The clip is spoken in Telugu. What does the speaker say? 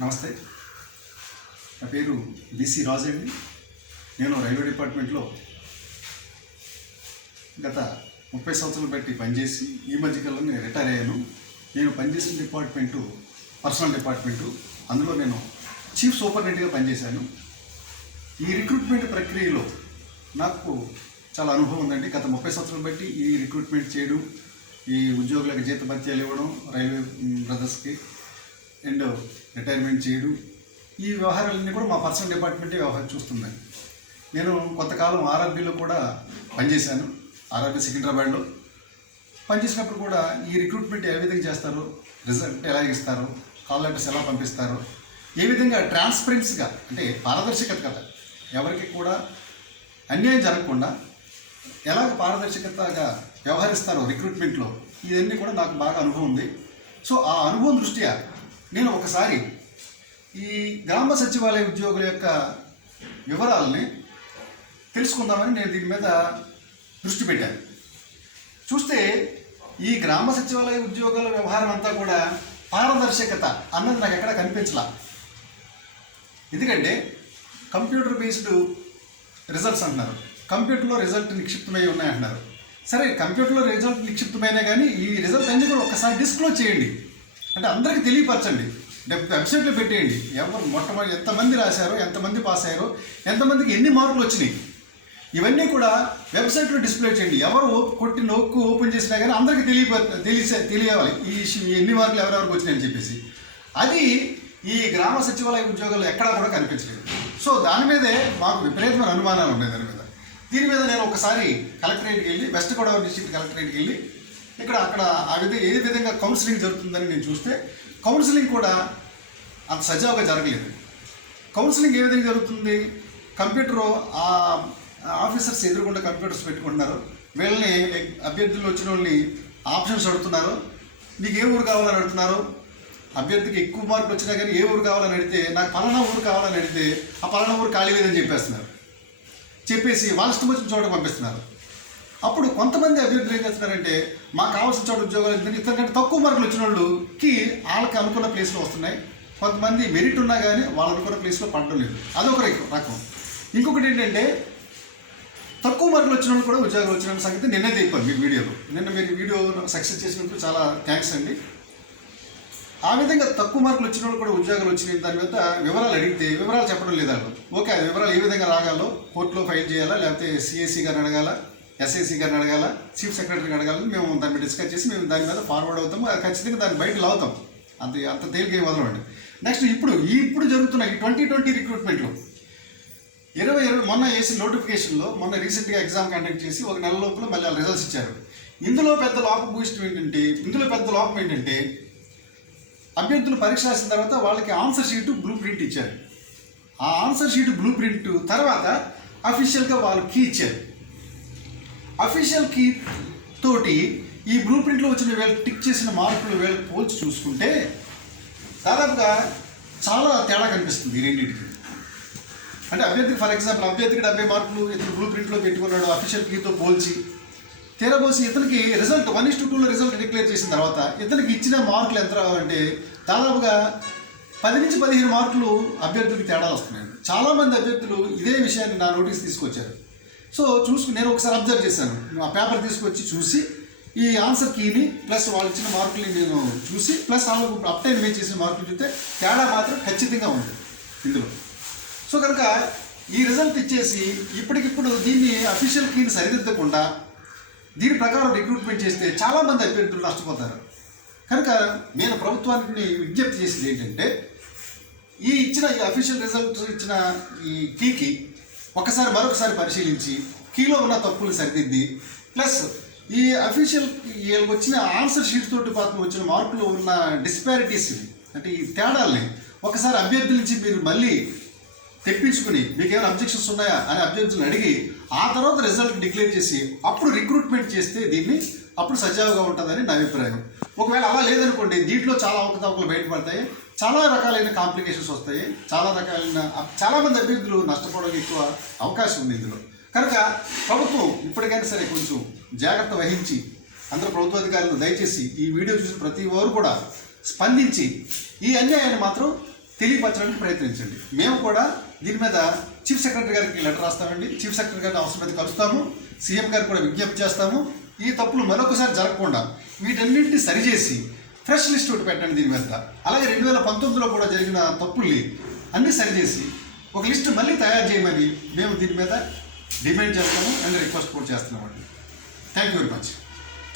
నమస్తే. నా పేరు బిసి రాజు అండి. నేను రైల్వే డిపార్ట్మెంట్లో గత 30 సంవత్సరాలు బట్టి పనిచేసి ఈ మధ్యకాలంలో నేను రిటైర్ అయ్యాను. నేను పనిచేసిన డిపార్ట్మెంటు పర్సనల్ డిపార్ట్మెంటు. అందులో నేను చీఫ్ సూపరింటెండెంట్గా పనిచేశాను. ఈ రిక్రూట్మెంట్ ప్రక్రియలో నాకు చాలా అనుభవం ఉందండి. గత 30 సంవత్సరాలు బట్టి ఈ రిక్రూట్మెంట్ చేయడం, ఈ ఉద్యోగులకు జీతభత్యాలు ఇవ్వడం, రైల్వే బ్రదర్స్కి అండ్ రిటైర్మెంట్ చేయడం, ఈ వ్యవహారాలన్నీ కూడా మా పర్సనల్ డిపార్ట్మెంటే వ్యవహారం చూస్తున్నాయి. నేను కొంతకాలం ఆర్ఆర్బీలో కూడా పనిచేశాను. ఆర్ఆర్బీ సికింద్రాబాద్లో పనిచేసినప్పుడు కూడా ఈ రిక్రూట్మెంట్ ఏ విధంగా చేస్తారో, రిజల్ట్ ఎలా ఇస్తారో, కాల్ లెటర్స్ ఎలా పంపిస్తారో, ఏ విధంగా ట్రాన్స్పరెన్సీగా అంటే పారదర్శకత కదా, ఎవరికి కూడా అన్యాయం జరగకుండా ఎలాగ పారదర్శకతగా వ్యవహరిస్తారో రిక్రూట్మెంట్లో, ఇవన్నీ కూడా నాకు బాగా అనుభవం ఉంది. సో ఆ అనుభవం దృష్ట్యా నేను ఒకసారి ఈ గ్రామ సచివాలయ ఉద్యోగుల యొక్క వివరాలని తెలుసుకుందామని నేను దీని మీద దృష్టి పెట్టాను. చూస్తే ఈ గ్రామ సచివాలయ ఉద్యోగుల వ్యవహారం అంతా కూడా పారదర్శకత అన్నది నాకు ఎక్కడ కనిపించలా. ఎందుకంటే కంప్యూటర్ బేస్డ్ రిజల్ట్స్ అంటున్నారు, కంప్యూటర్లో రిజల్ట్ నిక్షిప్తమై ఉన్నాయంటున్నారు. సరే, కంప్యూటర్లో రిజల్ట్ నిక్షిప్తమైనా కానీ ఈ రిజల్ట్ అన్నీ కూడా ఒకసారి డిస్క్లోజ్ చేయండి, అంటే అందరికీ తెలియపరచండి, వెబ్సైట్లో పెట్టేయండి. ఎవరు మొట్టమొదటి ఎంతమంది రాశారో, ఎంతమంది పాస్ అయ్యారో, ఎంతమందికి ఎన్ని మార్కులు వచ్చినాయి, ఇవన్నీ కూడా వెబ్సైట్లో డిస్ప్లే చేయండి. ఎవరు కొట్టి నొక్కు ఓపెన్ చేసినా కానీ అందరికీ తెలియాలి ఈ ఎన్ని మార్కులు ఎవరెవరికి వచ్చినాయని చెప్పేసి. అది ఈ గ్రామ సచివాలయ ఉద్యోగాలు ఎక్కడా కూడా కనిపించలేదు. సో దాని మీదే మాకు విపరీతమైన అనుమానాలు ఉన్నాయి. దీని మీద నేను ఒకసారి కలెక్టరేట్కి వెళ్ళి, వెస్ట్ గోదావరి డిస్ట్రిక్ట్ కలెక్టరేట్కి వెళ్ళి అక్కడ ఏ విధంగా కౌన్సిలింగ్ జరుగుతుందని నేను చూస్తే కౌన్సిలింగ్ కూడా అంత సజావుగా జరగలేదు. కౌన్సిలింగ్ ఏ విధంగా జరుగుతుంది, కంప్యూటరు ఆ ఆఫీసర్స్ ఎదురుకుండా కంప్యూటర్స్ పెట్టుకుంటున్నారు. వీళ్ళని అభ్యర్థులు వచ్చిన వాళ్ళని ఆప్షన్స్ అడుగుతున్నారు. నీకు ఏ ఊరు కావాలని అడుగుతున్నారు. అభ్యర్థికి ఎక్కువ మార్కులు వచ్చినా కానీ ఏ ఊరు కావాలని అడిగితే నాకు పలానా ఊరు కావాలని అడిగితే ఆ పలానా ఊరు ఖాళీ లేదని చెప్పేసి వాళ్ళ ఇష్టం వచ్చిన చోట పంపిస్తున్నారు. అప్పుడు కొంతమంది అభ్యర్థులు ఏం చేస్తున్నారంటే మాకు కావాల్సిన చోట ఉద్యోగాలు ఇంతకంటే తక్కువ మార్కులు వచ్చిన వాళ్ళకి వాళ్ళకి అనుకున్న ప్లేస్లో వస్తున్నాయి. కొంతమంది మెరిట్ ఉన్నా కానీ వాళ్ళు అనుకున్న ప్లేస్లో పడడం లేదు. అదొక రకం. ఇంకొకటి ఏంటంటే తక్కువ మార్కులు వచ్చిన వాళ్ళు కూడా ఉద్యోగాలు వచ్చిన సంగతి నిన్నే చెప్పాను మీకు వీడియోలో. మీరు వీడియో సక్సెస్ చేసినప్పుడు చాలా థ్యాంక్స్ అండి. ఆ విధంగా తక్కువ మార్కులు వచ్చిన వాళ్ళు కూడా ఉద్యోగాలు వచ్చినాయి. దాని మీద వివరాలు అడిగితే వివరాలు చెప్పడం లేదా. ఓకే, ఆ వివరాలు ఏ విధంగా రాగాలో, కోర్టులో ఫైల్ చేయాలా, లేకపోతే సిఎస్సి గారిని అడగాల, ఎస్ఐసి గారిని అడగాల, చీఫ్ సెక్రటరీని అడగాలని మేము దాని మీద డిస్కస్ చేసి మేము దాని మీద ఫార్వర్డ్ అవుతాము. అది ఖచ్చితంగా దాన్ని బయట లావుతాం. అంత తేలిక వదలండి. నెక్స్ట్ ఇప్పుడు జరుగుతున్న ఈ 2020 రిక్రూట్మెంట్లో 2020 మొన్న వేసిన నోటిఫికేషన్లో మొన్న రీసెంట్గా ఎగ్జామ్ కండక్ట్ చేసి ఒక నెల లోపల మళ్ళీ రిజల్ట్స్ ఇచ్చారు. ఇందులో పెద్ద లోపం ఏంటంటే అభ్యర్థులు పరీక్ష రాసిన తర్వాత వాళ్ళకి ఆన్సర్ షీటు బ్లూ ప్రింట్ ఇచ్చారు. ఆ ఆన్సర్ షీటు బ్లూ ప్రింట్ తర్వాత అఫీషియల్గా వాళ్ళు కీ ఇచ్చారు. అఫీషియల్ కీ తోటి ఈ బ్లూ ప్రింట్లో వచ్చిన వీళ్ళు టిక్ చేసిన మార్కులు వీళ్ళకి పోల్చి చూసుకుంటే దాదాపుగా చాలా తేడా కనిపిస్తుంది ఈ రెండింటికి. అంటే అభ్యర్థికి ఫర్ ఎగ్జాంపుల్ అభ్యర్థికి 70 మార్కులు ఇతను బ్లూ ప్రింట్లో పెట్టుకున్నాడు, అఫీషియల్ కీతో పోల్చి తెరబోసి ఇతనికి రిజల్ట్ 1:2లో రిజల్ట్ డిక్లేర్ చేసిన తర్వాత ఇతనికి ఇచ్చిన మార్కులు ఎంత రావాలంటే దాదాపుగా 10 నుంచి 15 మార్కులు అభ్యర్థులకి తేడాలు వస్తున్నాయి. చాలామంది అభ్యర్థులు ఇదే విషయాన్ని నా నోటీస్ తీసుకొచ్చారు. సో నేను ఒకసారి అబ్జర్వ్ చేశాను. ఆ పేపర్ తీసుకొచ్చి చూసి ఈ ఆన్సర్ కీని ప్లస్ వాళ్ళు ఇచ్చిన మార్కుల్ని నేను చూసి ప్లస్ వాళ్ళు అప్టైన్ మేము చేసిన మార్కులు చూస్తే తేడా మాత్రం ఖచ్చితంగా ఉంది ఇందులో. సో కనుక ఈ రిజల్ట్ ఇచ్చేసి ఇప్పటికిప్పుడు దీన్ని అఫీషియల్ కీని సరిదిద్దకుండా దీని ప్రకారం రిక్రూట్మెంట్ చేస్తే చాలామంది అభ్యర్థులు నష్టపోతారు. కనుక నేను ప్రభుత్వానికి విజ్ఞప్తి చేసింది ఏంటంటే ఈ అఫీషియల్ రిజల్ట్ ఇచ్చిన ఈ కీకి మరొకసారి పరిశీలించి కీలో ఉన్న తప్పులు సరిదిద్ది ప్లస్ ఈ అఫీషియల్ వచ్చిన ఆన్సర్ షీట్ తోటి పాత్ర వచ్చిన మార్కులు ఉన్న డిస్పారిటీస్ అంటే ఈ తేడాల్ని ఒకసారి అభ్యర్థుల నుంచి మీరు మళ్ళీ తెప్పించుకుని మీకు ఏమైనా అబ్జెక్షన్స్ ఉన్నాయా అని అభ్యర్థులను అడిగి ఆ తర్వాత రిజల్ట్ డిక్లేర్ చేసి అప్పుడు రిక్రూట్మెంట్ చేస్తే దీన్ని అప్పుడు సజావుగా ఉంటుందని నా అభిప్రాయం. ఒకవేళ అలా లేదనుకోండి, దీంట్లో చాలా అవకతవకలు బయటపడతాయి, చాలా రకాలైన కాంప్లికేషన్స్ వస్తాయి, చాలామంది అభ్యర్థులు నష్టపోవడానికి ఎక్కువ అవకాశం ఉంది ఇందులో. కనుక ప్రభుత్వం ఇప్పటికైనా సరే కొంచెం జాగ్రత్త వహించి అందరూ ప్రభుత్వాధికారులు దయచేసి ఈ వీడియో చూసిన ప్రతి వారు కూడా స్పందించి ఈ అన్యాయాన్ని మాత్రం తెలియపరచడానికి ప్రయత్నించండి. మేము కూడా దీని మీద చీఫ్ సెక్రటరీ గారికి లెటర్ రాస్తామండి. చీఫ్ సెక్రటరీ గారిని అవసరమైతే కలుస్తాము. సీఎం గారికి కూడా విజ్ఞప్తి చేస్తాము. ఈ తప్పులు మరొకసారి జరగకుండా వీటన్నింటినీ సరిచేసి ఫ్రెష్ లిస్ట్ ఒకటి పెట్టండి దీని మీద. అలాగే 2019లో కూడా జరిగిన తప్పుల్ని అన్నీ సరిచేసి ఒక లిస్ట్ మళ్ళీ తయారు చేయమని మేము దీని మీద డిమాండ్ చేస్తాము అండ్ రిక్వెస్ట్ కూడా చేస్తున్నామండి. Thank you very much.